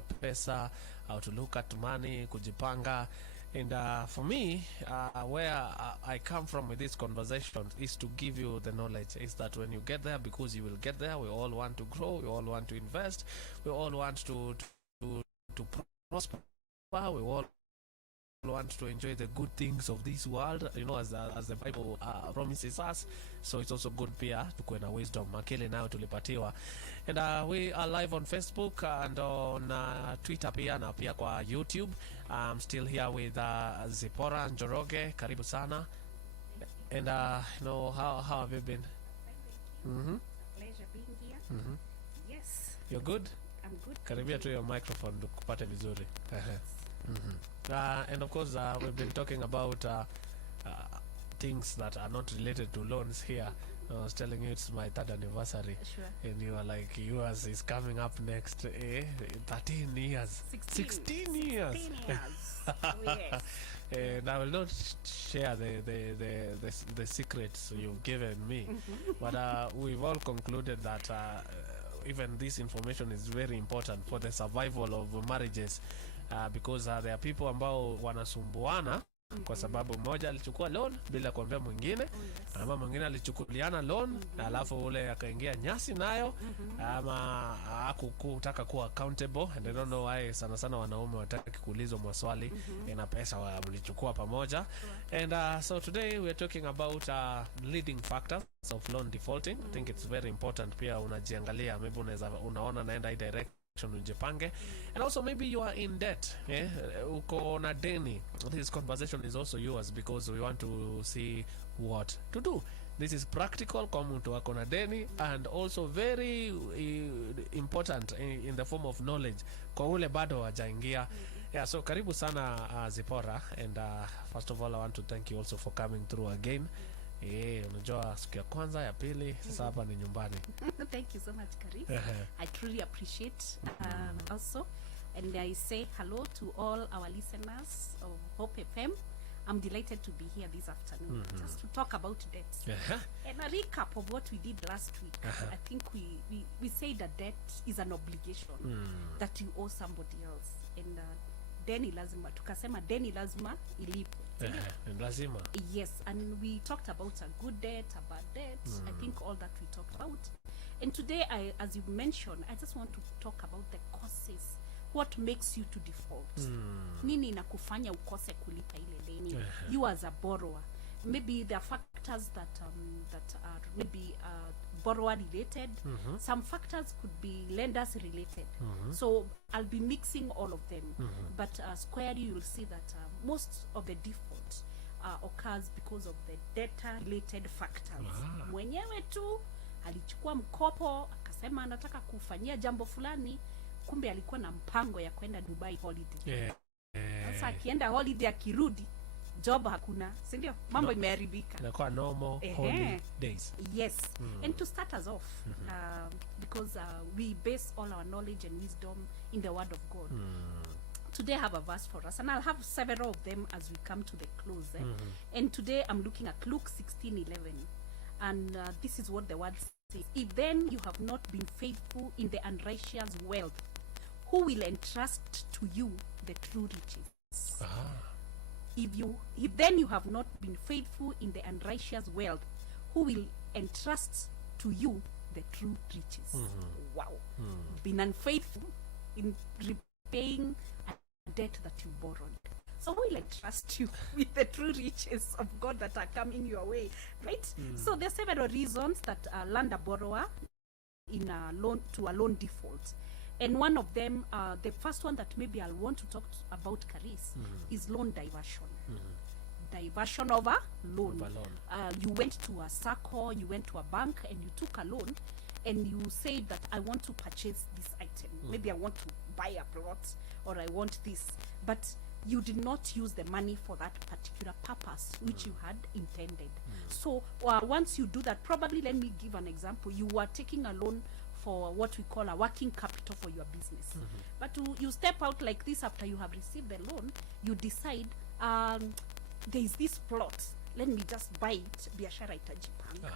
mapesa, how to look at money, kujipanga. And for me, where I come from with this conversation is to give you the knowledge. Is that when you get there, because you will get there, we all want to grow, we all want to invest, we all want to prosper, we all want to enjoy the good things of this world, as the Bible promises us. So it's also good pia tukuwe na wisdom makele nayo tulipatiwa. And we are live on Facebook and on Twitter pia na pia kwa YouTube. I'm still here with Zipporah Njoroge. Karibu sana. And how have you been? Pleasure being here. Yes. You're good? I'm good. Karibia to your microphone kupate vizuri. And of course, we've been talking about things that are not related to loans here. I was telling you it's my 3rd anniversary. Sure. And you are like, yours is coming up next 13 years. 16 years. 16 years. Oh, yes. And I will not share the secrets you've given me. But we've all concluded that even this information is very important for the survival of marriages. Because there are people ambao wanasumbuana kwa sababu mmoja alichukua loan bila kuambia mwingine, ama mwingine alichukuliana loan alafu ule akaingia nyasi nayo, ama hakutaka kuwa accountable. And I don't know why sana wanaume wataki kuulizwa maswali na pesa walichukua pamoja. And so today we are talking about leading factors of loan defaulting. I think it's very important pia unajiangalia, maybe unaona naenda hii direction ujipange. And also maybe you are in debt, uko na deni. This conversation is also yours because we want to see what to do. This is practical kwa mtu wako na deni, and also very important in the form of knowledge kwa ule bado hajaingia. Yeah, so karibu sana Zipporah, and first of all I want to thank you also for coming through again. Unajua siku ya kwanza ya pili sasa hapa ni nyumbani. Thank you so much, Karis. I truly appreciate also, and I say hello to all our listeners of Hope FM. I'm delighted to be here this afternoon just to talk about debts and a recap of what we did last week. I think we say that debt is an obligation that you owe somebody else, and deni lazima, tukasema deni lazima ilipwe. Lazima. Yes, and we talked about a good debt, a bad debt. I think all that we talked about. And today, as you mentioned, I just want to talk about the causes. What makes you to default? Nini inakufanya ukose kulipa ile deni? You as a borrower. Maybe there are factors that are maybe borrower related. Some factors could be lenders related. So I'll be mixing all of them. But squarely you'll see that most of the default occurs because of the debtor related factors. Mwenyewe tu alichukua mkopo akasema anataka kufanyia jambo fulani, kumbe alikuwa na mpango ya kwenda Dubai holiday. Sasa akienda holiday akirudi job hakuna, si ndio? Mambo imeharibika. Inakuwa normal holidays. Yes. And to start us off, because we base all our knowledge and wisdom in the word of God. Today I have a verse for us, and I'll have several of them as we come to the close. And today I'm looking at Luke 16:11. And this is what the word says. If then you have not been faithful in the unrighteous wealth, who will entrust to you the true riches? If then you have not been faithful in the unrighteous wealth, who will entrust to you the true riches? Wow. Been unfaithful in repaying a debt that you borrowed. So who will entrust you with the true riches of God that are coming your way, right? So there are several reasons that land a borrower in a loan to a loan default. And one of them, the first one that maybe I'll want to talk about, Karis, is loan diversion. Diversion of a loan. You went to a circle, you went to a bank, and you took a loan, and you said that I want to purchase this item. Maybe I want to buy a plot, or I want this. But you did not use the money for that particular purpose which you had intended. So once you do that, probably, let me give an example. You were taking a loan for what we call a working capital for your business. But you step out like this after you have received the loan, you decide, there is this plot, let me just buy it, biashara itajipanga.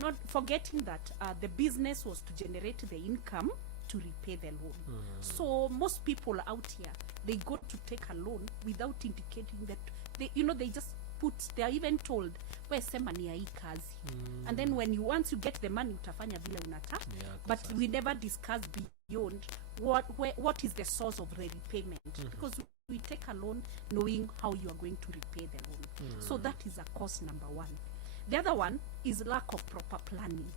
Not forgetting that the business was to generate the income to repay the loan. So most people out here, they go to take a loan without indicating that they just they are even told we sema ni ya hii kazi, and then when once you get the money utafanya vile unataka, but we never discuss beyond what is the source of the repayment, because we take a loan knowing how you are going to repay the loan. So that is a cost number one. The other one is lack of proper planning.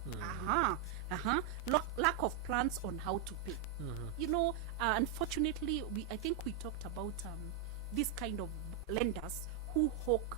Lack of plans on how to pay. Unfortunately, I think we talked about this kind of lenders who hawk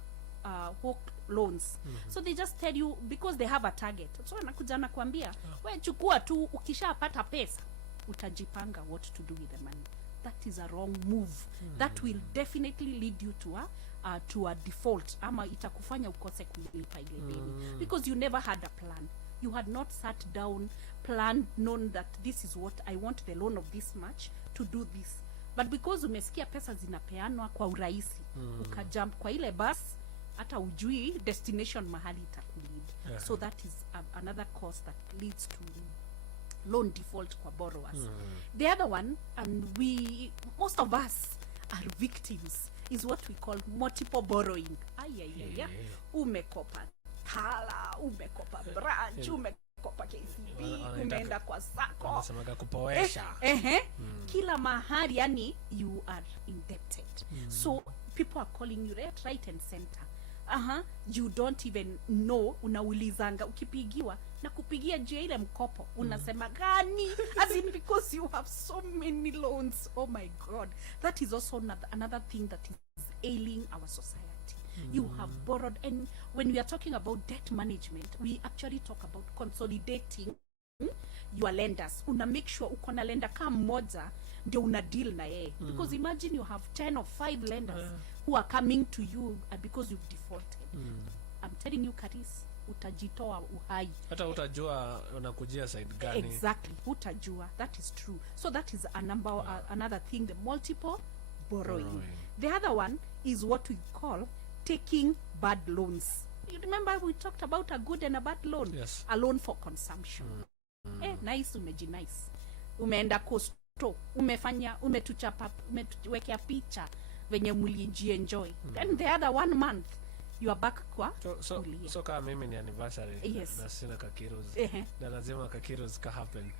loans. So they just tell you because they have a target. So anakuja nakwambia, we chukua tu, ukishapata pesa utajipanga what to do with the money. That is a wrong move. That will definitely lead you to a default, ama itakufanya ukose kulipa ile deni, because you never had a plan. You had not sat down, planned, known that this is what I want, the loan of this much to do this. But because umesikia pesa zinapeanwa kwa urahisi, ukajump kwa ile bus, hata ujui destination mahali itakulead. So that is another cause that leads to loan default kwa borrowers. The other one, and most of us are victims, is what we call multiple borrowing. Umekopa Tala, umekopa branch, umekopa KCB, umeenda kwa sako, wanasemaga kupoesha. Kila mahali, yani you are indebted. So people are calling you right and center. You don't even know, unaulizanga ukipigiwa na kupigia juu ile mkopo, unasema gani? As in, because you have so many loans. Oh my God. That is also another thing that is ailing our society. You have borrowed, and when we are talking about debt management, we actually talk about consolidating your lenders. Una make sure uko na lender kama mmoja ndio una deal na yeye, because imagine you have 10 or 5 lenders who are coming to you because you've defaulted. I'm telling you, Karis, utajitoa uhai, hata utajua unakujia side gani. Exactly, utajua. That is true. So that is another thing, the multiple borrowing. The other one is what we call taking bad loans. You remember we talked about a good and a bad loan? Yes. A loan for consumption. Nice, nice. Umeenda kosto, umetuwekea picha venye mlienjoy. Then the other 1 month you are back kwa so kama mimi ni anniversary, yes, na sina kakiros, na lazima kakiros ka happen.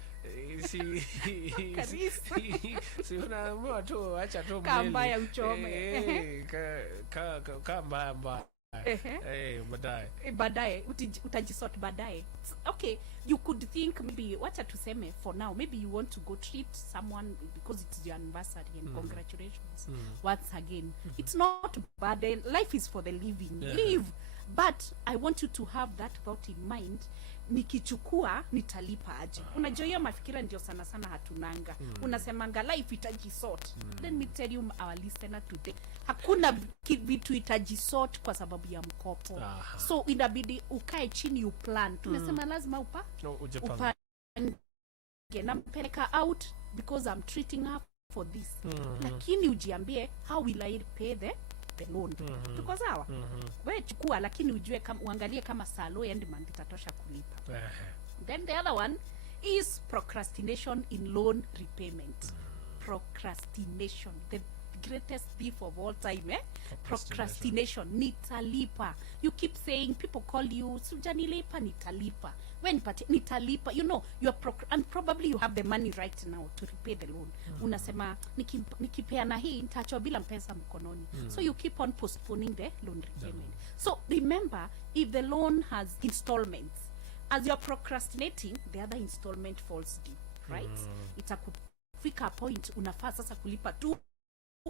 Si unaamua tu acha tu mbaya ya uchome. Mbaya. Baadaye utajisort baadaye. Okay, you could think maybe wacha tuseme for now, maybe you want to go treat someone because it's your anniversary and congratulations once again. It's not bad. Life is for the living. Live. But I want you to have that thought in mind. Nikichukua nitalipa aje. Unajua hiyo mafikira ndio sana hatunanga. Unasemanga life itajisort. Let me tell you, our listener today, hakuna vitu itajisort kwa sababu ya mkopo. So inabidi ukae chini uplan. Tunasema lazima upange. Nampeleka out because I'm treating her for this. Lakini ujiambie, how will I pay the loan? Tuko sawa? Wewe chukua, lakini ujue uangalie kama salo and month itatosha kulipa. Then the other one is procrastination in loan repayment. Procrastination, the greatest thief of all time. Procrastination. Nitalipa. You keep saying, people call you, sujanilipa, nitalipa. When nitalipa, you are and probably you have the money right now to repay the loan. Unasema nikipeana hii nitaachwa bila pesa mkononi. So you keep on postponing the loan repayment. So remember, if the loan has installments, as you're procrastinating, the other installment falls due, right? Itakufika a point unafaa sasa kulipa 2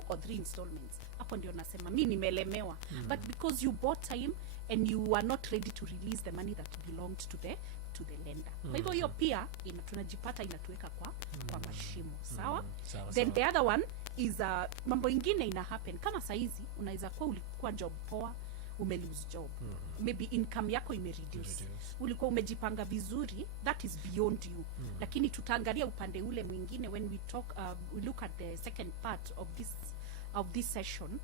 or 3 installments. Hapo ndio nasema mimi nimelemewa. But because you bought time and you are not ready to release the money that belonged to the lender. Kwa hivyo hiyo pia tunajipata inatuweka kwa mashimo. Sawa? Then the other one is mambo ingine ina happen. Kama saizi unaweza kuwa ulikuwa job poa, umelose job. Maybe income yako imereduce. Ulikuwa umejipanga vizuri, that is beyond you. Lakini tutaangalia upande ule mwingine when we look at the second part of this session.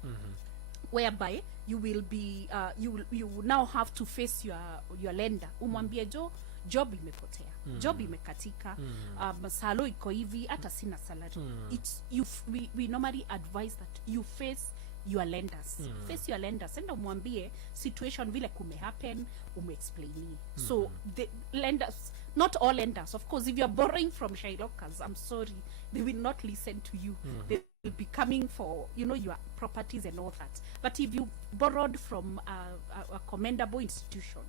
Whereby you will be you now have to face your lender. Umwambie, Jo, job imepotea, job imekatika, salo iko hivi, hata sina salary. It's we normally advise that you face your lenders, face your lenders, enda umwambie situation vile kume happen, explain. So the lenders, not all lenders, of course, if you are borrowing from Shylockas, I'm sorry, they will not listen to you. They will be coming for, you know, your properties and all that. But if you borrowed from a commendable institution,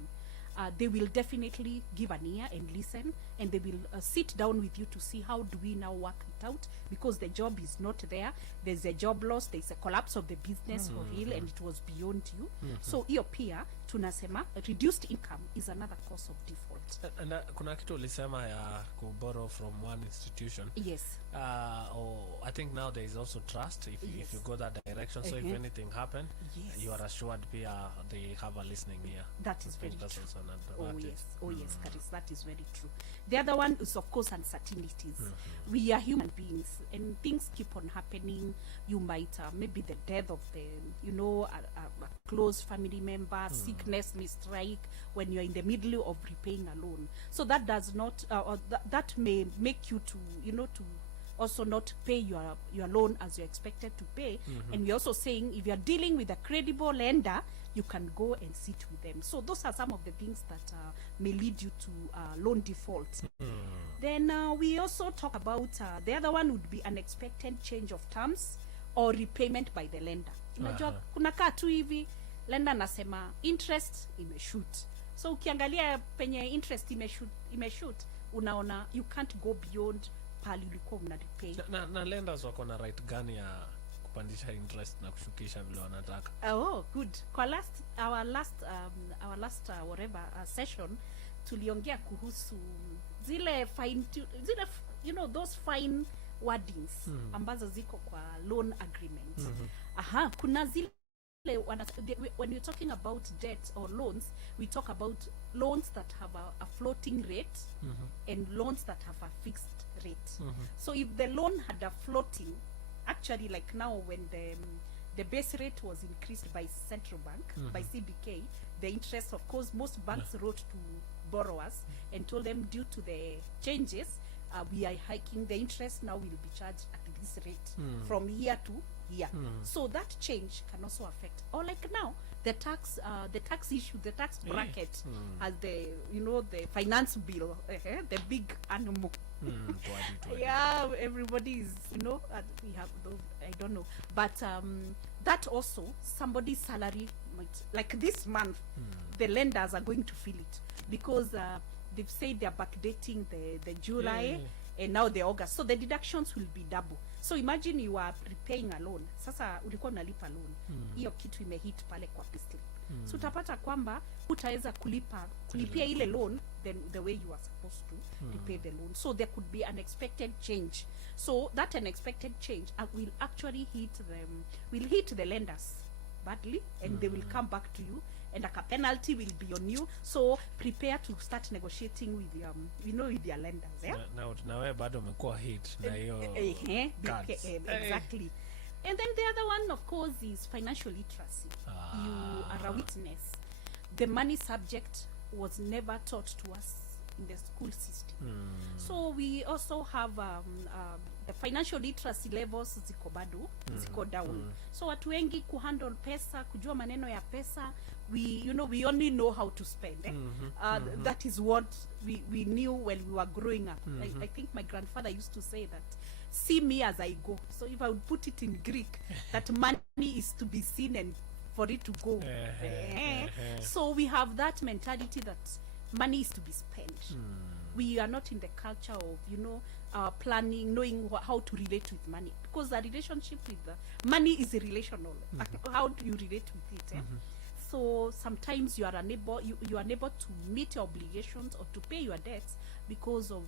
they will definitely give an ear and listen, and they will sit down with you to see how do we now work it out, because the job is not there, there's a job loss, there's a collapse of the business for real, and it was beyond you. So hiyo pia tunasema reduced income is another cause of default. And kuna kitu ulisema ya ku borrow from one institution. Yes. I think now there is also trust if you go that direction. So if anything happen, you are assured pia they have a listening ear. That is very that's true. also an advantage. Oh yes, Karis, that is very true. The other one is, of course, uncertainties. We are human beings, and things keep on happening. You might maybe the death of the, you know, a close family member, sickness may strike when you're in the middle of repaying a loan. So that does not, or that may make you to, you know, to also not pay your loan as you're expected to pay. And we're also saying if you're dealing with a credible lender, you can go and sit with them. So those are some of the things that may lead you to loan default. Then we also talk about the other one would be unexpected change of terms or repayment by the lender. Unajua kuna kaa tu hivi lender nasema interest imeshoot, so ukiangalia penye interest imeshoot unaona you can't go beyond pali ulikuwa una repay. Na lenders wako na right gani ya kupandisha interest na kushukisha vile wanataka? Oh, good. Kwa our last session tuliongea kuhusu zile fine, you know, those fine wordings ambazo ziko kwa loan agreement. Kuna zile when you're talking about debt or loans, we talk about loans that have a floating rate and loans that have a fixed rate. So if the loan had a floating, actually, like now when the base rate was increased by central bank, by CBK, the interest, of course, most banks wrote to borrowers and told them due to the changes, we are hiking the interest, now will be charged at this rate from year to year. So that change can also affect, or like now the tax issue, the tax bracket has the, you know, the finance bill, the big animal. Yeah, everybody is, you know, we have those, I don't know, but that also somebody's salary might, like this month, the lenders are going to feel it because they've said they're backdating the July and now the August, so the deductions will be double. So imagine you are repaying a loan, sasa ulikuwa unalipa loan, hiyo kitu imehit pale kwa payslip. So utapata kwamba utaweza kulipia ile loan the way you are supposed to repay the loan. So there could be unexpected change. So that unexpected change will actually hit the lenders badly, and they will come back to you, and like a penalty will be on you. So prepare to start negotiating with you know, with your lenders. Yeah. Now wewe bado umekuwa hit na hiyo exactly. And then the other one, of course, is financial literacy. You are a witness. The money subject was never taught to us in the school system. So we also have the financial literacy levels ziko bado, ziko down. So watu wengi kuhandle pesa, kujua maneno ya pesa, we only know how to spend. That is what we knew when we were growing up. I think my grandfather used to say that, see me as I go. So if I would put it in Greek, that money is to be seen and for it to go. So we have that mentality that money is to be spent. We are not in the culture of, you know, planning, knowing how to relate with money, because the relationship with money is relational. How do you relate with it? So sometimes you are unable to meet your obligations or to pay your debts because of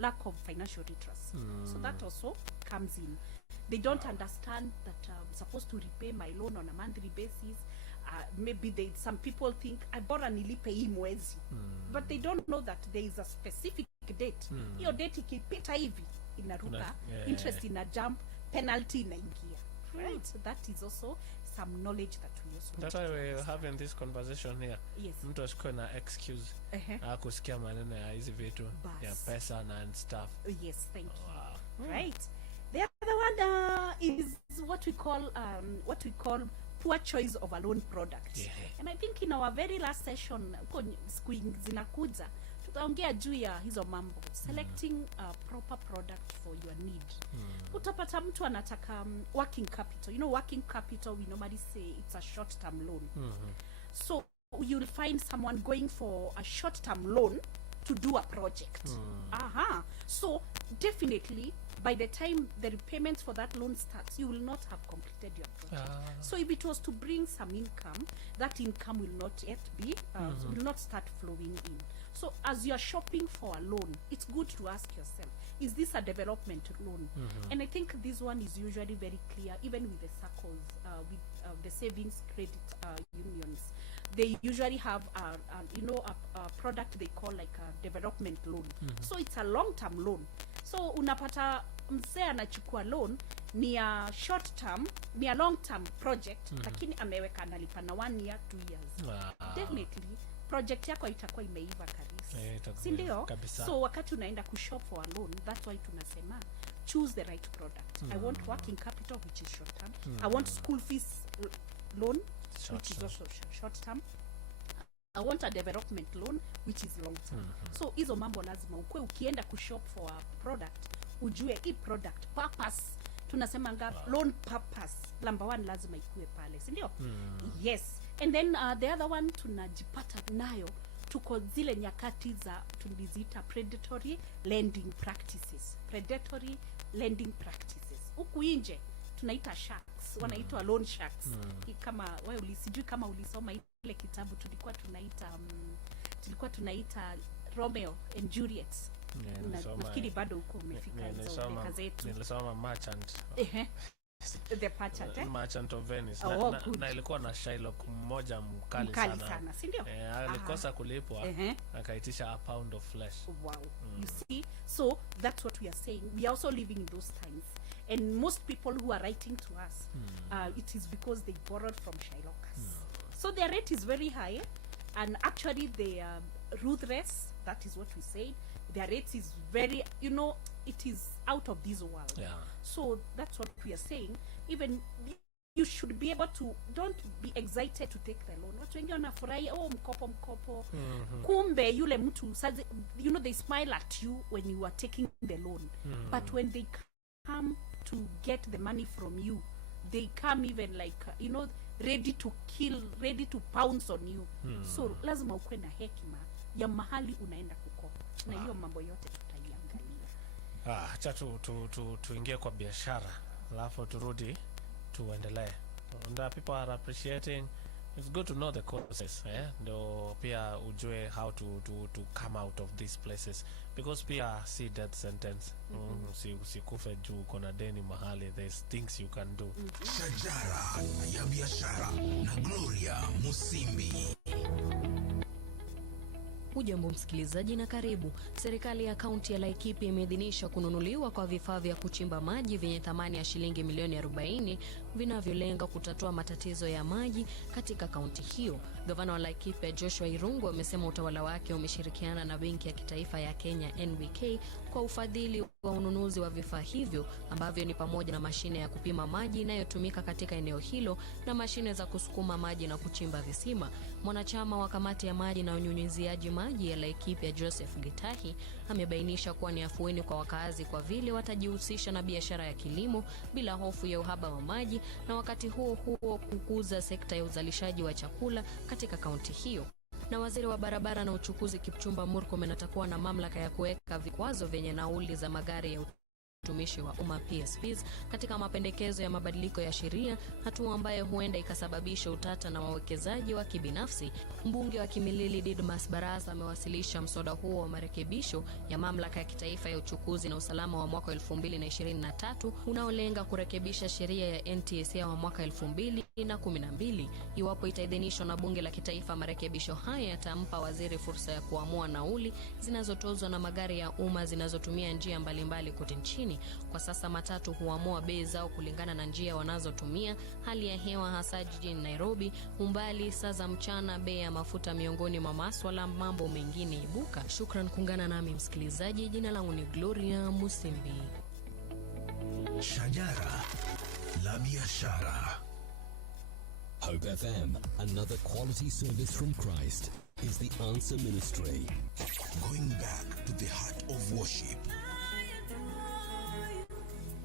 lack of financial literacy. So that also comes in. They don't understand that I'm supposed to repay my loan on a monthly basis. Maybe some people think I bora nilipe hii mwezi, but they don't know that there is a specific date. Hiyo date ikipita hivi inaruka, interest ina jump, penalty inaingia. Right? So that is also some knowledge that we also That's need why to we're understand. having this conversation here. Yes. Mtu asikuwe na excuse kusikia maneno ya hizi vitu ya pesa na and stuff. Yes, thank you. Wow. Right. The other one is what we call poor choice of a loan product. Yeah. And I think in our very last session siku zinakuja tutaongea juu ya hizo mambo, selecting a proper product for your need. Utapata mtu anataka working capital. You know, working capital, we normally say it's a short term loan. So you'll find someone going for a short term loan to do a project. So definitely by the time the repayments for that loan starts, you will not have completed your project. So if it was to bring some income, that income will not yet be will not start flowing in. So as you're shopping for a loan, it's good to ask yourself, is this a development loan? And I think this one is usually very clear, even with the circles, with the savings credit unions. They usually have a product they call like a development loan. So it's a long-term loan. So unapata mzee anachukua loan ni a short term, ni a long term project, lakini ameweka analipa na 1 year 2 years. Definitely project yako itakuwa imeiva kabisa. Si ndio? So wakati unaenda kushop for a loan, that's why tunasema choose the right product. I want working capital, which is short term. I want school fees loan, which is also short term. I want a development loan, which is long term. So hizo mambo lazima ukwe ukienda kushop for a product, ujue hii product purpose, tunasema loan purpose, number 1 lazima ikue pale, si ndio? Yes. And then the other one tunajipata nayo, tuko zile nyakati za tuliziita predatory lending practices. Predatory lending practices. Huku nje tunaita sharks, wanaitwa loan sharks. Kama wewe ulisijui kama ulisoma ile kitabu tulikuwa tunaita Romeo and Juliet. Nafikiri bado huko umefika hizo gazeti. Nilisoma Merchant. The Merchant of Venice. Na ilikuwa na Shylock mmoja mkali sana. Si ndio? Alikosa kulipwa, akaitisha a pound of flesh. Wow. You see? So that's what we are saying. We are also living in those times. And most people who are writing to us, it is because they borrowed from Shylocks. So their rate is very high, and actually they are ruthless. That is what we say. Their rate is very, it is out of this world. So that's what we are saying. Even you should be able to, don't be excited to take the loan. Watu wengi wanafurahi, mkopo. Kumbe yule mtu, they smile at you when you are taking the loan. But when they come to get the money from you, they come even like ready to kill, ready to pounce on you. So lazima ukwe na hekima ya mahali unaenda kukopa, na hiyo mambo yote tutaiangalia. Acha tuingie kwa biashara, alafu turudi tuendelee. And people are appreciating, it's good to know the causes, ndio pia ujue how to come out of these places, because pia si death sentence. Usikufe juu uko na deni mahali, there's things you can do. Shajara ya biashara na Gloria Musimbi. Hujambo msikilizaji na karibu. Serikali ya kaunti ya Laikipia imeidhinisha kununuliwa kwa vifaa vya kuchimba maji vyenye thamani ya shilingi milioni 40 vinavyolenga kutatua matatizo ya maji katika kaunti hiyo. Gavana wa Laikipia Joshua Irungu amesema utawala wake umeshirikiana na Benki ya Kitaifa ya Kenya NBK kwa ufadhili wa ununuzi wa vifaa hivyo ambavyo ni pamoja na mashine ya kupima maji inayotumika katika eneo hilo na mashine za kusukuma maji na kuchimba visima. Mwanachama wa kamati ya maji na unyunyiziaji maji ya Laikipia Joseph Gitahi amebainisha kuwa ni afueni kwa wakazi kwa vile watajihusisha na biashara ya kilimo bila hofu ya uhaba wa maji, na wakati huo kukuza sekta ya uzalishaji wa chakula katika kaunti hiyo. Na waziri wa barabara na uchukuzi Kipchumba Murkomen atakuwa na mamlaka ya kuweka vikwazo vyenye nauli za magari ya utumishi wa umma PSPs katika mapendekezo ya mabadiliko ya sheria, hatua ambayo huenda ikasababisha utata na wawekezaji wa kibinafsi. Mbunge wa Kimilili Didmas Barasa amewasilisha mswada huo wa marekebisho ya mamlaka ya kitaifa ya uchukuzi na usalama wa mwaka 2023 unaolenga kurekebisha sheria ya NTSA wa mwaka 2012. Iwapo itaidhinishwa na bunge la kitaifa, marekebisho haya yatampa waziri fursa ya kuamua nauli zinazotozwa na magari ya umma zinazotumia njia mbalimbali kote nchini. nchini. Kwa sasa matatu huamua bei zao kulingana na njia wanazotumia, hali ya hewa hasa jijini Nairobi, umbali, saa za mchana, bei ya mafuta, miongoni mwa maswala mambo mengine ibuka. Shukran kuungana nami msikilizaji, jina langu ni Gloria Musimbi. Shajara la biashara. Hope FM, another quality service from Christ, is the answer ministry. Going back to the heart of worship.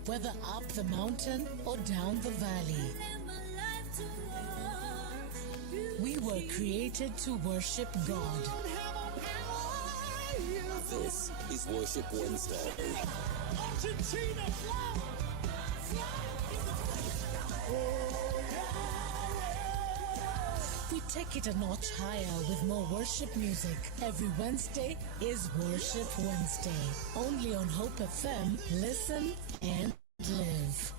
Whether up the mountain or down the valley, we were created to worship God. This is Worship Wednesday. We take it a notch higher with more worship music. Every Wednesday is Worship Wednesday. Only on Hope FM. Listen and live.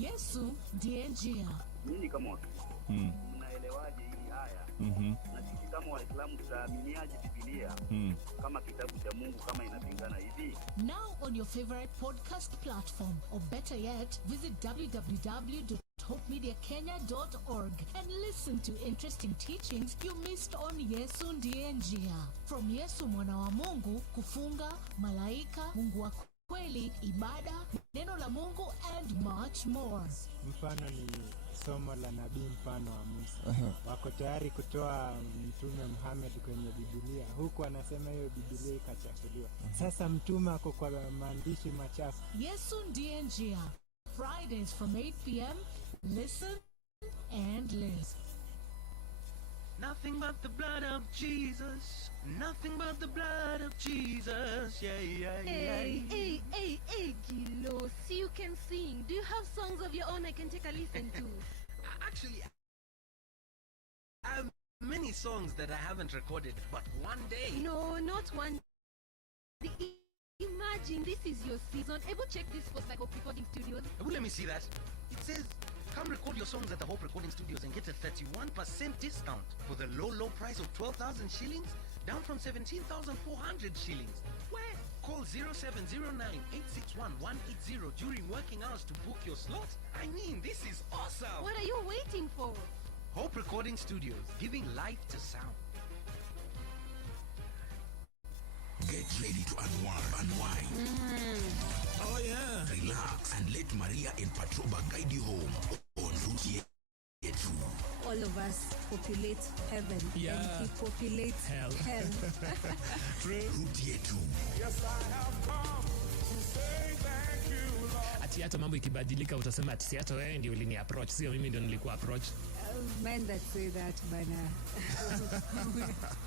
Yesu ndiye njia. Nyinyi kama Wakristo mnaelewaje hili haya? Na sisi kama Waislamu tutaaminiaje Biblia kama kitabu cha Mungu kama inapingana hivi? Now on your favorite podcast platform, or better yet, visit www.hopemediakenya.org and listen to interesting teachings you missed on Yesu ndiye njia. From Yesu mwana wa Mungu, kufunga, malaika, Mungu wa kweli, ibada, neno la Mungu and much more. Mfano ni somo la nabii mfano wa Musa. Wako tayari kutoa mtume Muhammad kwenye Biblia. Huku anasema hiyo Biblia ikachafuliwa. Sasa mtume ako kwa maandishi machafu. Yesu ndiye njia. Fridays from 8 p.m. Listen and live. Nothing but the blood of Jesus. Nothing but the blood of Jesus. Yeah, yeah, yeah. Hey, Gilo. See, you can sing. Do you have songs of your own I can take a listen to? Actually, I have many songs that I haven't recorded, but one day. No, not one. Imagine this is your season. Able check this for Hope Recording Studios. Let me see that. It says, come record your songs at the Hope Recording Studios and get a 31% discount for the low price of 12,000 shillings, down from 17,400 shillings. Where? Call 0709-861-180 during working hours to book your slot. I mean, this is awesome. What are you waiting for? Hope Recording Studios, giving life to sound. Get ready to unwind. Oh yeah. Relax and let Maria and Patroba guide you home on Route 2. All of us populate heaven and he populates hell. Route 2. Yes, I have come to say thank you, Lord. Ati hata mambo ikibadilika utasema ati si hata wewe ndio ulini approach, sio mimi ndio nilikuwa approach. Men that say that, Bana,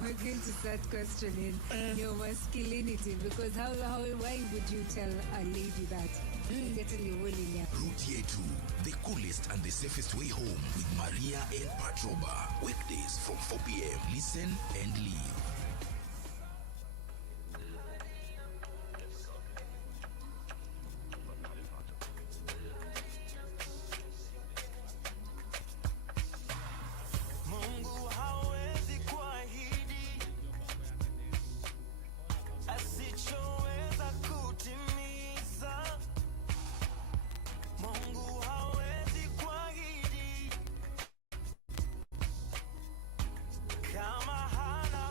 we're going to start questioning your masculinity, because why would you tell a lady that? Getting your will in there. Route 2, the coolest and the safest way home with Maria and Patroba. Weekdays from 4 p.m. Listen and live. Kama hana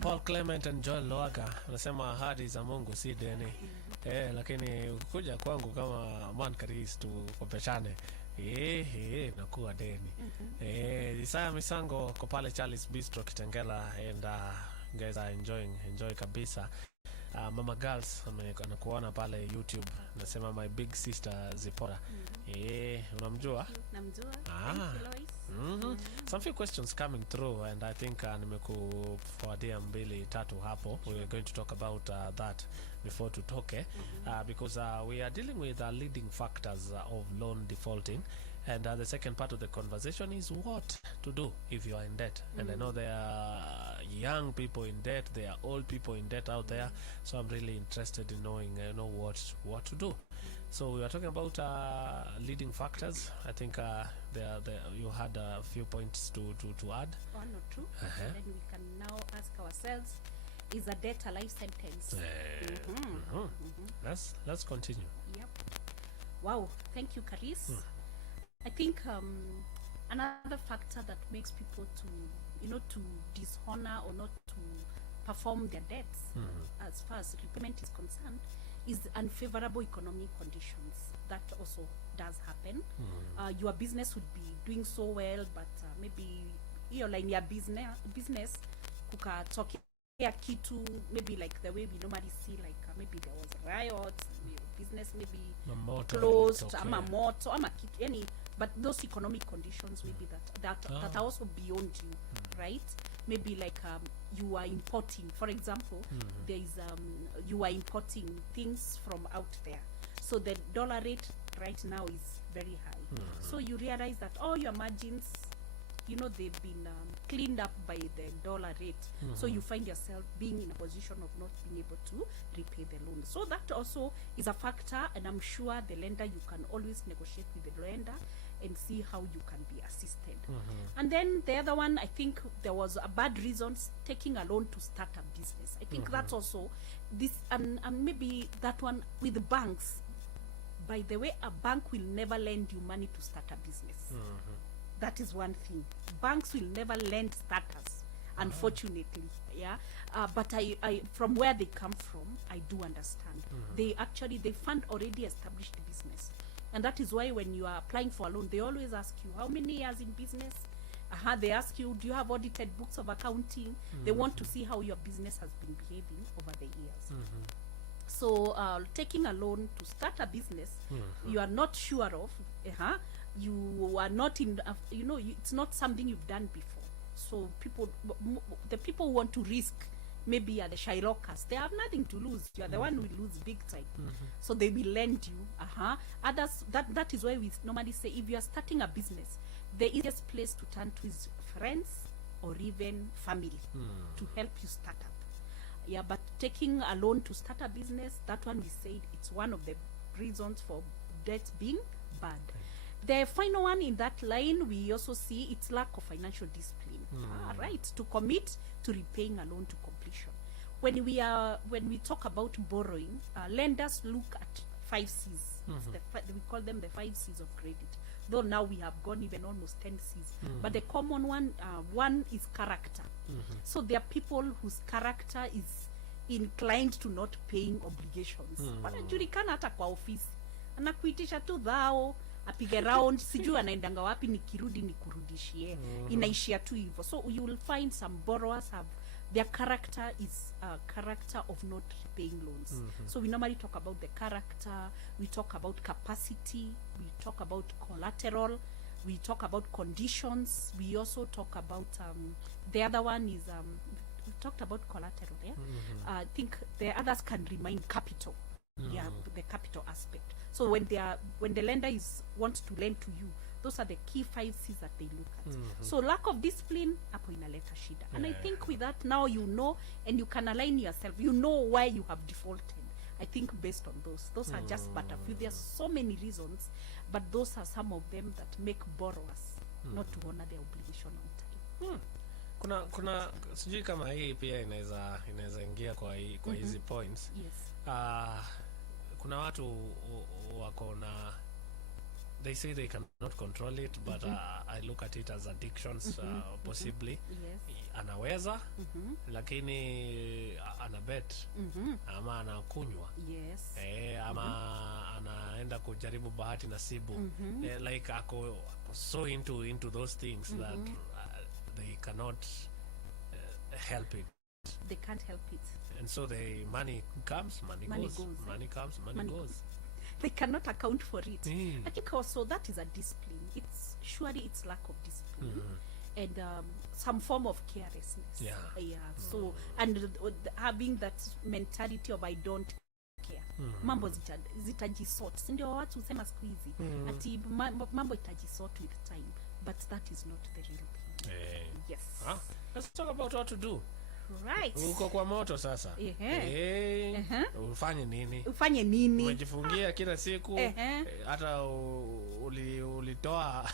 Paul Clement and Joel Loaga wanasema ahadi za Mungu si deni. Lakini ukikuja kwangu kama man Karis tukopeshane, nakuwa deni. Isaya Misango kwa pale Charles Bistro Kitengela, and guys are enjoy kabisa. Mama Girls anakuona pale YouTube, nasema my big sister Zipora. Unamjua? Namjua. Thank you, Lois. Some few questions coming through, and I think nimekuforwardia 2-3 hapo. We are going to talk about that before tutoke, because we are dealing with leading factors of loan defaulting, and the second part of the conversation is what to do if you are in debt. And I know there are young people in debt, there are old people in debt out there, so I'm really interested in knowing what to do. So we are talking about leading factors. I think you had a few points to add. One or two. Then we can now ask ourselves, is a debt a life sentence? Let's continue. Yep. Wow. Thank you, Karis. I think another factor that makes people to dishonor or not to perform their debts, as far as repayment is concerned, is unfavorable economic conditions. That also does happen. Your business would be doing so well, but maybe your line your business kukatokea kitu, maybe like the way we normally see, like maybe there was riots, business maybe closed, ama moto, ama kitu, any, but those economic conditions maybe that are also beyond you, right? Maybe like you are importing, for example, there is you are importing things from out there, so the dollar rate right now is very high. So you realize that all your margins, they've been cleaned up by the dollar rate. So you find yourself being in a position of not being able to repay the loan. So that also is a factor, and I'm sure the lender, you can always negotiate with the lender and see how you can be assisted. And then the other one, I think there was a bad reasons taking a loan to start a business. I think that's also this, and maybe that one with the banks. By the way, a bank will never lend you money to start a business. That is one thing. Banks will never lend starters, unfortunately. But I from where they come from, I do understand. They fund already established business. And that is why when you are applying for a loan, they always ask you, how many years in business? They ask you, do you have audited books of accounting? They want to see how your business has been behaving over the years. So taking a loan to start a business, you are not sure of, you are not in, it's not something you've done before. So the people who want to risk, maybe are the Shylockers. They have nothing to lose. You are the one who will lose big time. So they will lend you. Others, that is why we normally say, if you are starting a business, the easiest place to turn to is friends or even family to help you start up. But taking a loan to start a business, that one we said it's one of the reasons for debt being bad. The final one in that line, we also see it's lack of financial discipline. Right, to commit to repaying a loan to completion. When we talk about borrowing, lenders look at 5 C's. We call them the 5 C's of credit. Though now we have gone even almost 10 C's. But the common one is character. So there are people whose character is inclined to not paying obligations. Wanajulikana hata kwa ofisi. Anakuitisha tu dhao, apige round, sijui anaendanga wapi, nikirudi nikurudishie. Inaishia tu hivyo. So you will find some borrowers have, their character is a character of not repaying loans. So we normally talk about the character, we talk about capacity, we talk about collateral, we talk about conditions, we also talk about the other one is we talked about collateral. I think the others can remain capital. The capital aspect. So when the lender wants to lend to you, those are the key 5 C's that they look at. So lack of discipline, hapo inaleta shida. And I think with that now you know, and you can align yourself. You know why you have defaulted. I think based on those are just but a few. There's so many reasons, but those are some of them that make borrowers not to honor their obligation on time. Kuna sijui kama hii pia inaweza ingia kwa hizi points. Yes. Kuna watu wako na they say they cannot control it, but I look at it as addictions, possibly. Yes. Anaweza, lakini anabet, ama anakunywa. Yes. Ama anaenda kujaribu bahati nasibu. Like ako so into those things that they cannot help it. They can't help it. And so the money comes, money goes. Money comes, money goes. They cannot account for it. I think also that is a discipline. It's lack of discipline and some form of carelessness. Yeah. So and having that mentality of I don't care. Mambo zitajisort. Ndio watu husema siku hizi ati mambo itajisort with time, but that is not the real thing. Yes. Let's talk about what to do. Right. Uko kwa moto sasa. Ufanye nini? Umejifungia kila siku. Hata ulitoa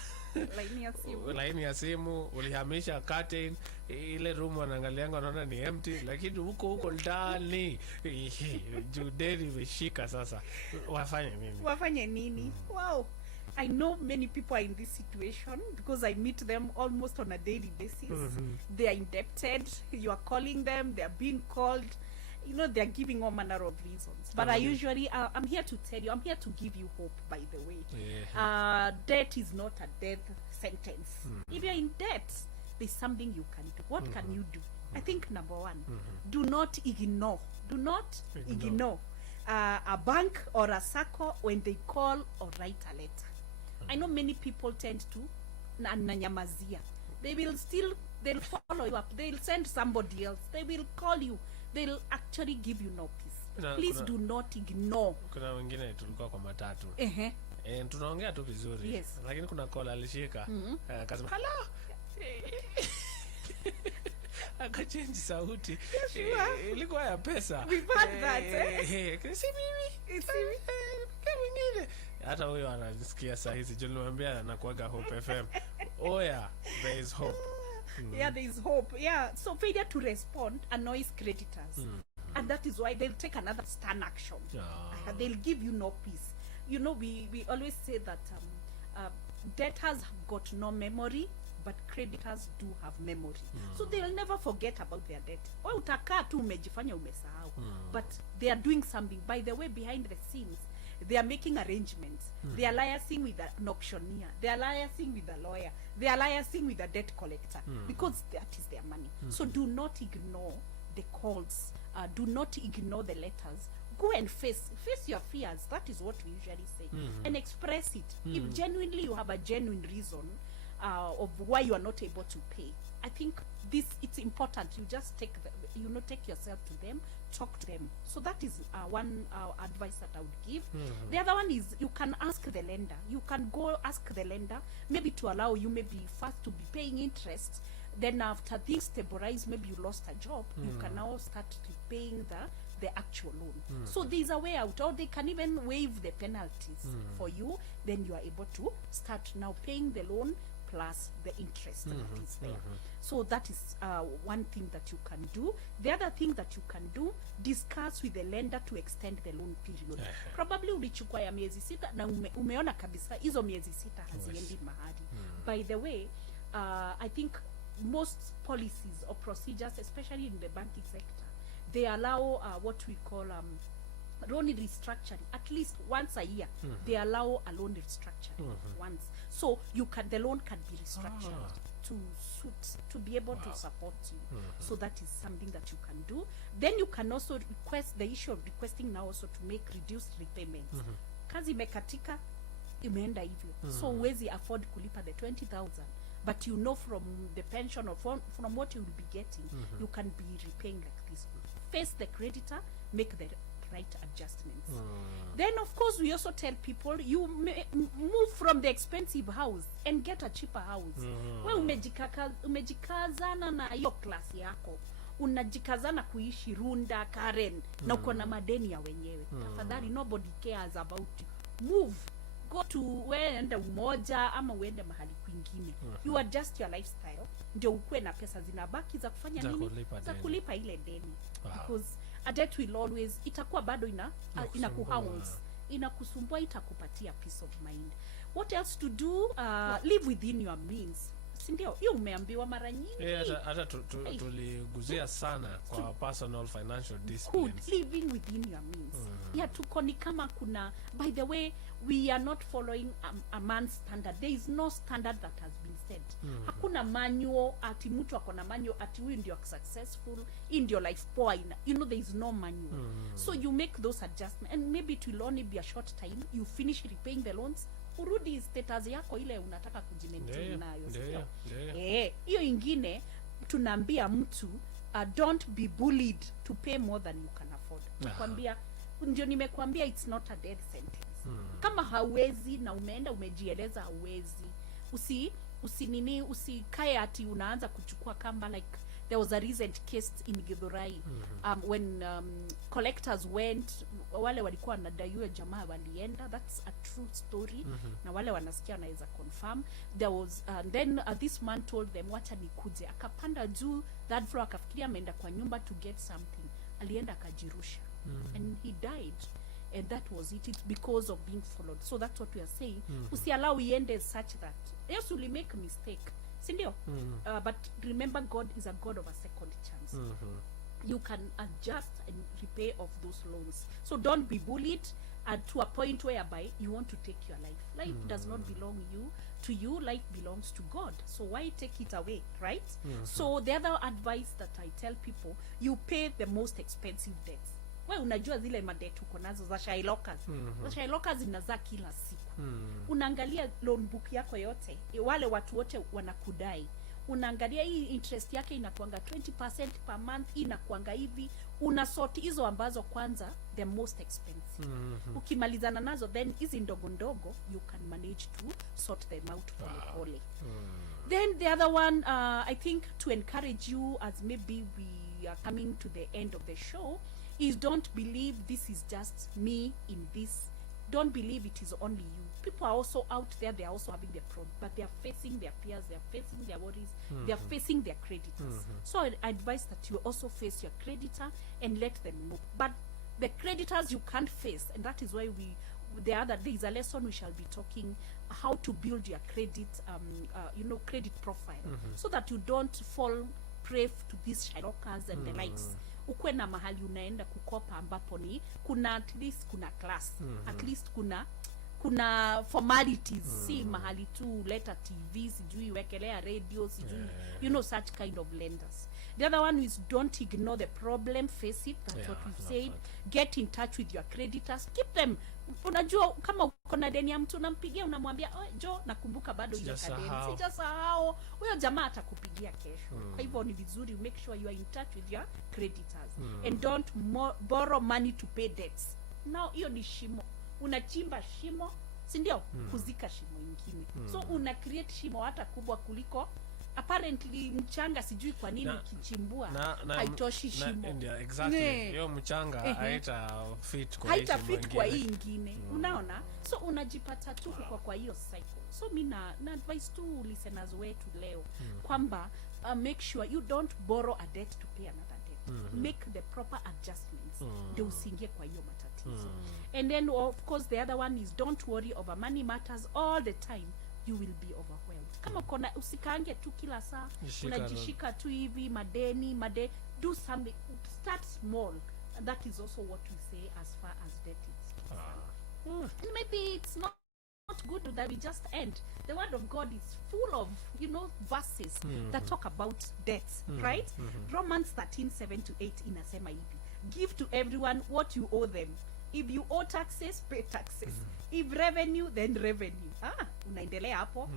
laini ya simu, ulihamisha curtain, ile room wanaangalianga wanaona ni empty, lakini huko ndani judeni imeshika sasa. Wafanye nini? Wow. I know many people are in this situation because I meet them almost on a daily basis. They are indebted. You are calling them. They are being called. You know, they are giving all manner of reasons. But I usually, I'm here to tell you, I'm here to give you hope, by the way. Debt is not a death sentence. If you're in debt, there's something you can do. What can you do? I think number one, do not ignore. Do not ignore a bank or a SACCO when they call or write a letter. I know many people tend to nanyamazia. They'll follow you up. They'll send somebody else. They will call you. They'll actually give you no peace. Please do not ignore. Kuna wengine tulikuwa kwa matatu. Tunaongea tu vizuri. Yes. Lakini kuna call alishika. Akasema, "Hello." Akachange sauti. Ilikuwa ya pesa. We've had that. Si mimi. It's mwingine. Hata huyo anasikia saa hizi. Nilimwambia anakuaga Hope FM. Oh yeah, there is hope. Yeah, there is hope. Yeah, so failure to respond annoys creditors. And that is why they'll take another stern action. They'll give you no peace. You know, we always say that debtors have got no memory, but creditors do have memory. So they'll never forget about their debt. Wewe utakaa tu umejifanya umesahau. But they are doing something. By the way, behind the scenes, they are making arrangements. They are liaising with an auctioneer. They are liaising with a lawyer. They are liaising with a debt collector because that is their money. So do not ignore the calls. Do not ignore the letters. Go and face your fears. That is what we usually say. And express it. If genuinely you have a genuine reason of why you are not able to pay, I think it's important. You just take yourself to them, talk to them. So that is one advice that I would give. The other one is you can ask the lender. You can go ask the lender maybe to allow you maybe first to be paying interest. Then after things stabilize, maybe you lost a job, you can now start paying the actual loan. So there's a way out, or they can even waive the penalties for you. Then you are able to start now paying the loan plus the interest that is there. So that is one thing that you can do. The other thing that you can do, discuss with the lender to extend the loan period. Probably ulichukua ya miezi 6 na umeona kabisa hizo miezi 6 haziendi mahali. By the way, I think most policies or procedures, especially in the banking sector, they allow what we call loan restructuring at least once a year. They allow a loan restructuring once, so the loan can be restructured to be able to support you. So that is something that you can do. Then you can also request, the issue of requesting now also to make reduced repayments. Kazi imekatika, imeenda hivyo, so huwezi afford kulipa the 20,000, but you know from the pension or from what you will be getting, you can be repaying like this. Face the creditor, make the right adjustments. Then of course we also tell people you move from the expensive house and get a cheaper house. Wewe umejikazana na hiyo class yako, unajikazana kuishi Runda, Karen, na uko na madeni ya wenyewe. Tafadhali, nobody cares about you. Move, go to uende Umoja ama uende mahali kwingine. You adjust your lifestyle ndio ukue na pesa zinabaki za kufanya nini? Za kulipa ile deni. Because a debt will always, itakuwa bado inakuhounds, inakusumbua, itakupatia peace of mind. what else to do? Live within your means, sindio? Hiyo umeambiwa mara nyingi. Hata tuliguzia sana kwa personal financial Good, disciplines. living within your means. Yeah, tuko ni kama kuna, by the way, we are not following a man's standard. There is no standard that has been set. Hakuna manual ati mtu akona manual ati huyu ndio successful, hii ndio life poa ina. You know, there is no manual. So you make those adjustments, and maybe it will only be a short time. You finish repaying the loans, urudi status yako ile unataka kujimaintain nayo. Hiyo ingine tunaambia mtu don't be bullied to pay more than you can afford. Nakwambia, ndio nimekwambia, it's not a death sentence. Kama hauwezi na umeenda umejieleza hauwezi, usikae ati unaanza kuchukua kamba. Like there was a recent case in Githurai when collectors went, wale walikuwa wanadaiwa jamaa walienda. That's a true story. Na wale wanasikia wanaweza confirm. There was then this man told them wacha nikuje, akapanda juu that floor, akafikiria ameenda kwa nyumba to get something, alienda akajirusha and he died. And that was it. It's because of being followed. So that's what we are saying. Usiallow iende such that, yes, you'll make a mistake, sindio? But remember, God is a God of a second chance. You can adjust and repay of those loans. So don't be bullied to a point whereby you want to take your life. Life does not belong to you. Life belongs to God. So why take it away, right? So the other advice that I tell people, you pay the most expensive debts. We unajua zile madebt uko nazo za Shylockers. Za Shylockers zinazaa kila siku. Unaangalia loan book yako yote, wale watu wote wanakudai. Unaangalia hii interest yake inakuanga 20% per month, inakuanga hivi. Unasort hizo ambazo kwanza the most expensive. Ukimalizana nazo, then hizi ndogo ndogo you can manage to sort them out pole. Then the other one, I think to encourage you, as maybe we are coming to the end of the show, is don't believe this is just me in this. Don't believe it is only you. People are also out there, they are also having their problem, but they are facing their fears, they are facing their worries, they are facing their creditors. So I advise that you also face your creditor and let them know. But the creditors you can't face, and that is why there is a lesson we shall be talking how to build your credit, credit profile, so that you don't fall prey to these Shylockers and the likes. Ukwe na mahali unaenda kukopa ambapo ni kuna at least kuna class, at least kuna formalities, si mahali tu leta TV, sijui wekelea radio, sijui such kind of lenders. The other one is don't ignore the problem, face it. That's what we've said. Get in touch with your creditors, keep them. Unajua kama uko na deni ya mtu unampigia, unamwambia jo, nakumbuka bado hujadeni, sijasahau, huyo jamaa atakupigia kesho. Kwa hivyo ni vizuri make sure you are in touch with your creditors and don't borrow money to pay debts. Now hiyo ni shimo, unachimba shimo, si ndio? Kuzika shimo ingine. So una create shimo hata kubwa kuliko apparently mchanga, sijui kwa nini kichimbua haitoshi shimo. Exactly. Hiyo mchanga haita fit kwa hii ingine. Unaona? So unajipata tu kwa hiyo cycle. So mimi na advise tu listeners wetu leo kwamba make sure you don't borrow a debt to pay another debt. Make the proper adjustments ndio usiingie kwa hiyo matatizo. And then of course the other one is don't worry over money matters all the time. You will be overwhelmed. Kama kona usikaange tu kila saa unajishika tu hivi madeni. Do something, start small, and that is also what we say as far as debt is. And maybe it's not good that we just end. The word of God is full of verses that talk about debts, right? Romans 13:7-8 inasema hivi, give to everyone what you owe them. If you owe taxes, pay taxes. If revenue, then revenue. Unaendelea hapo.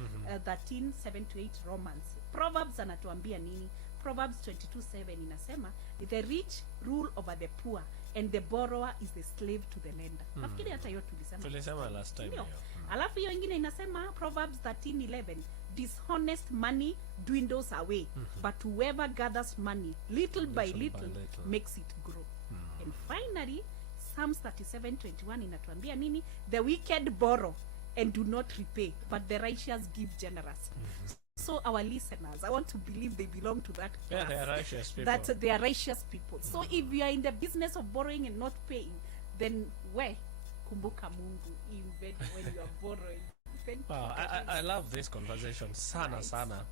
13:7-8 Romans. Proverbs anatuambia nini? Proverbs 22:7 inasema, the rich rule over the poor and the borrower is the slave to the lender. Nafikiri hata hiyo tulisema last time. Alafu hiyo ingine inasema Proverbs 13:11, dishonest money dwindles away, but whoever gathers money little by little makes it grow. And finally Psalms 37:21 inatuambia nini? The wicked borrow and do not repay, but the righteous give generously. So our listeners, I want to believe they belong to that class. They are righteous people. That they are righteous people. So if you are in the business of borrowing and not paying, then kumbuka Mungu when you are borrowing. open. I love this conversation sana sana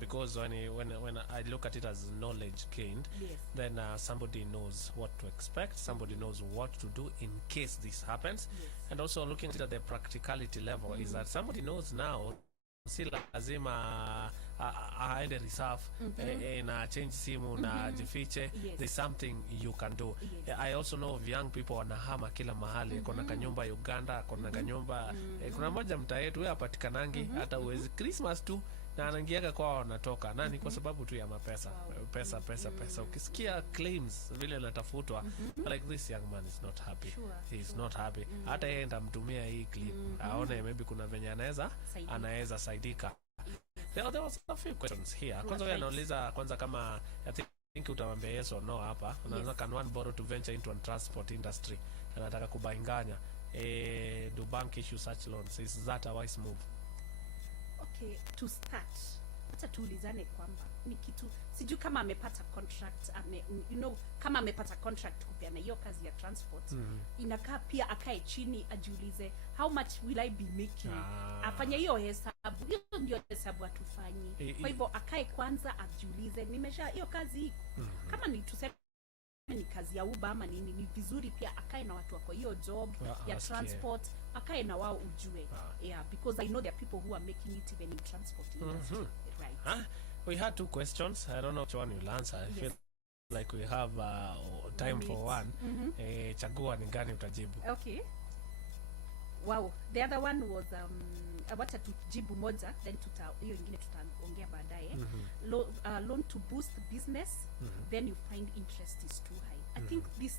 because when I look at it as knowledge gained, Yes. then somebody knows what to expect, somebody knows what to do in case this happens, and also looking at the practicality level is that somebody knows now si lazima aende reserve na change simu na jifiche. Yes. There's something you can do. Yes. I also know of young people wanahama kila mahali. Kuna kanyumba Uganda, kuna kanyumba kuna moja mtaa yetu apatikanangi hata uwezi Christmas tu na anaingiaga kwao wanatoka nani kwa sababu tu ya mapesa. Pesa ukisikia claims vile natafutwa like this young man is not happy. Sure, He is sure. not happy. Hata yeye ndamtumia hii clip aone maybe kuna venye anaweza saidika. There was a few questions here. Kwanza wewe anauliza kwanza kama I think utamwambia yes or no hapa. Unaanza can one borrow to venture into a transport industry? Anataka kubainganya. Do bank issue such loans? Is that a wise move? Okay, to start, acha tuulizane kwamba ni kitu sijui kama amepata contract kama amepata contract kupeana hiyo kazi ya transport. Inakaa pia akae chini ajiulize how much will I be making. Afanye hiyo hesabu. Hiyo ndio hesabu atufanyi. Kwa hivyo akae kwanza ajiulize nimesha hiyo kazi iko. Kama ni tuseme ni kazi ya Uber ama nini, ni vizuri pia akae na watu wako hiyo job ya transport, akae na wao ujue. Yeah, because I know there are people who are making it even in transport industry. Right. We had two questions. I don't know which one you'll answer. I feel like we have time for one. Chagua ni gani utajibu. Okay. Wow. The other one was wacha tujibu moja then hiyo nyingine tutaongea baadaye. Loan to boost business, then you find interest is too high. I think this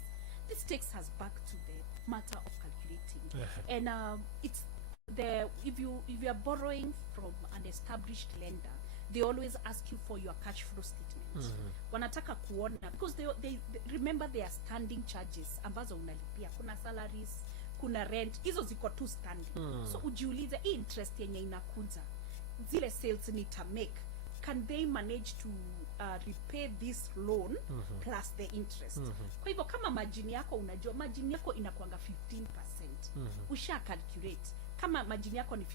takes us back to the matter of calculating. And it's if you are borrowing from an established lender, they always ask you for your cash flow statement. Wanataka kuona because they remember their standing charges ambazo unalipia. Kuna salaries, kuna rent, hizo ziko tu standing. So ujiulize hii interest yenye inakuja, zile sales nita make, can they manage to repay this loan plus the interest? Kwa hivyo kama margin yako unajua margin yako inakuanga 15%. Usha calculate kama margin yako ni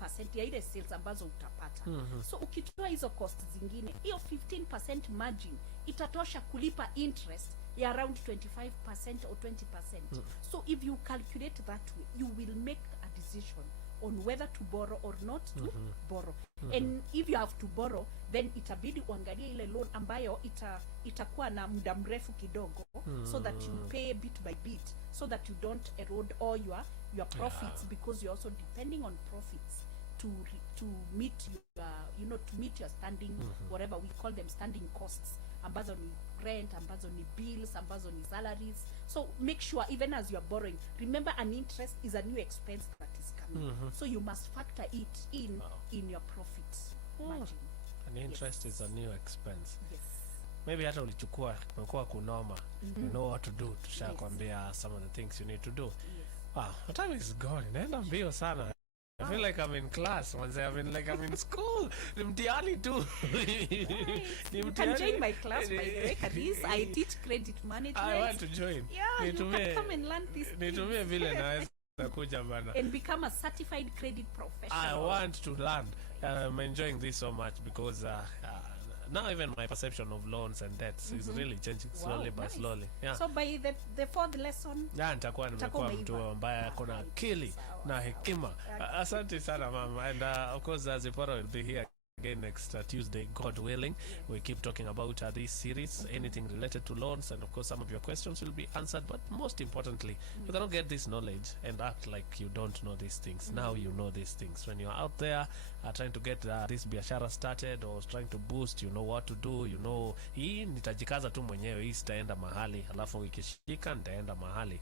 15% ya ile sales ambazo utapata. So ukitoa hizo cost zingine, hiyo 15% margin itatosha kulipa interest ya around 25% or 20%. So if you calculate that way, you will make a decision on whether to borrow or not to borrow. And if you have to borrow, then itabidi uangalie ile loan ambayo itakuwa na muda mrefu kidogo, so that you pay bit by bit, so that you don't erode all your profits, because you're also depending on profits to meet your to meet your standing whatever we call them standing costs, ambazo ni rent, ambazo ni bills, ambazo ni salaries. So make sure even as you're borrowing, remember an interest is a new expense that is coming. So you must factor it in your profits margin. An interest is a new expense. Yes. Maybe hata ulichukua kumekuwa kunoma. You know what to do. Tushakwambia some of the things you need to do. Wow, the time is gone. Inaenda mbio sana. I feel like I'm in class. Once I'm in school. Ni mtihani tu. You can join my class, by the way, Kadis. I teach credit management. I want to join. Yeah, you can come and learn this. Nitumie vile naweza kuja bana. And become a certified credit professional. I want to learn. I'm enjoying this so much because now even my perception of loans and debts is really changing slowly but slowly. Yeah. So by the fourth lesson, nitakuwa nimekuwa mtu ambaye akona akili na hekima. Asante sana mama, and of course Zipporah will be here again next Tuesday, God willing. We keep talking about this series, anything related to loans, and of course some of your questions will be answered, but most importantly, you cannot get this knowledge and act like you don't know these things. Now you know these things. When you're out there trying to get this biashara started or trying to boost, you know what to do, you know hii nitajikaza tu mwenyewe, hii sitaenda mahali, alafu ikishika nitaenda mahali.